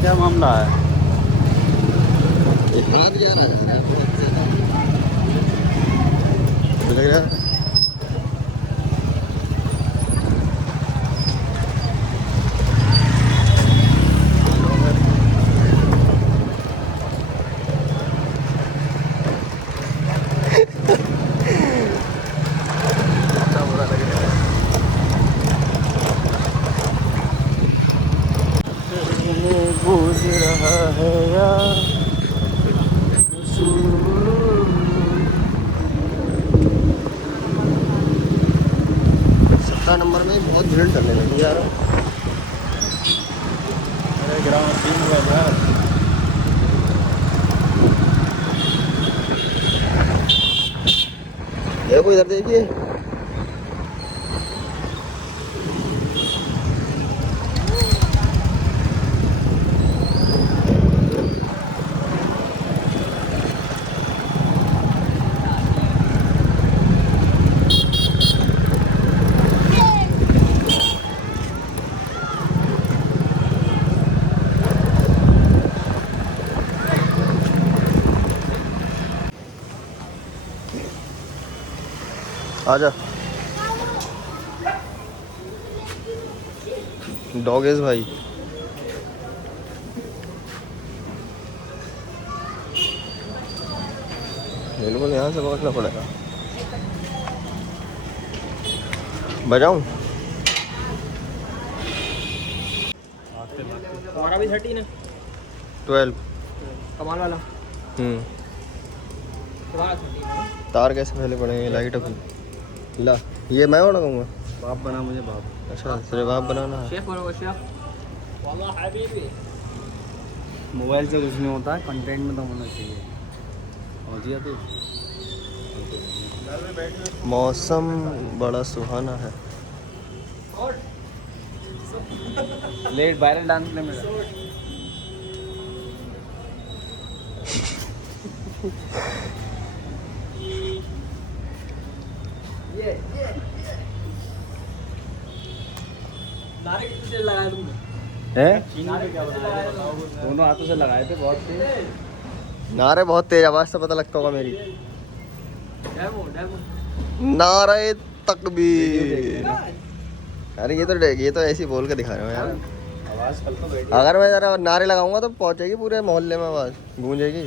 क्या मामला है? हाथ क्या रहा है लग रहा है। अच्छा बुरा लग रहा है। गूंज रहा है यार। 17 नंबर में बहुत भीड़ चलने लगी यार। अरे ग्राउंड सीन हुआ था। देखो इधर देखिए। आजा डॉगेज भाई। बिल्कुल यहाँ से पकड़ना पड़ेगा। बजाऊं? हमारा भी 13 है 12। कमाल वाला। तुम्हारा 13 है। तार कैसे पहले पड़ेंगे? लाइट अपनी ला। ये मैं लगाऊंगा। बाप बना मुझे बाप। अच्छा तेरे बाप बनाना है। शेफ बनो शेफ। वाला हबीबी। मोबाइल से कुछ नहीं होता है, कंटेंट में तो होना चाहिए। पहुँच गया तू? मौसम बड़ा सुहाना है। लेट वायरल डांस में मेरा। ये नारे कितने तेल लगाया तुमने? है नारे क्या लगाया? दोनों हाथों से लगाए थे बहुत तेज। नारे बहुत तेज, आवाज से पता लगता होगा मेरी। डेमो नारे तकबीर। अरे ये तो ऐसे ही बोल के दिखा रहे हो यार। आवाज कल तो बैठी। अगर मैं जरा नारे लगाऊंगा तो पहुंचेगी पूरे मोहल्ले में, आवाज गूंजेगी।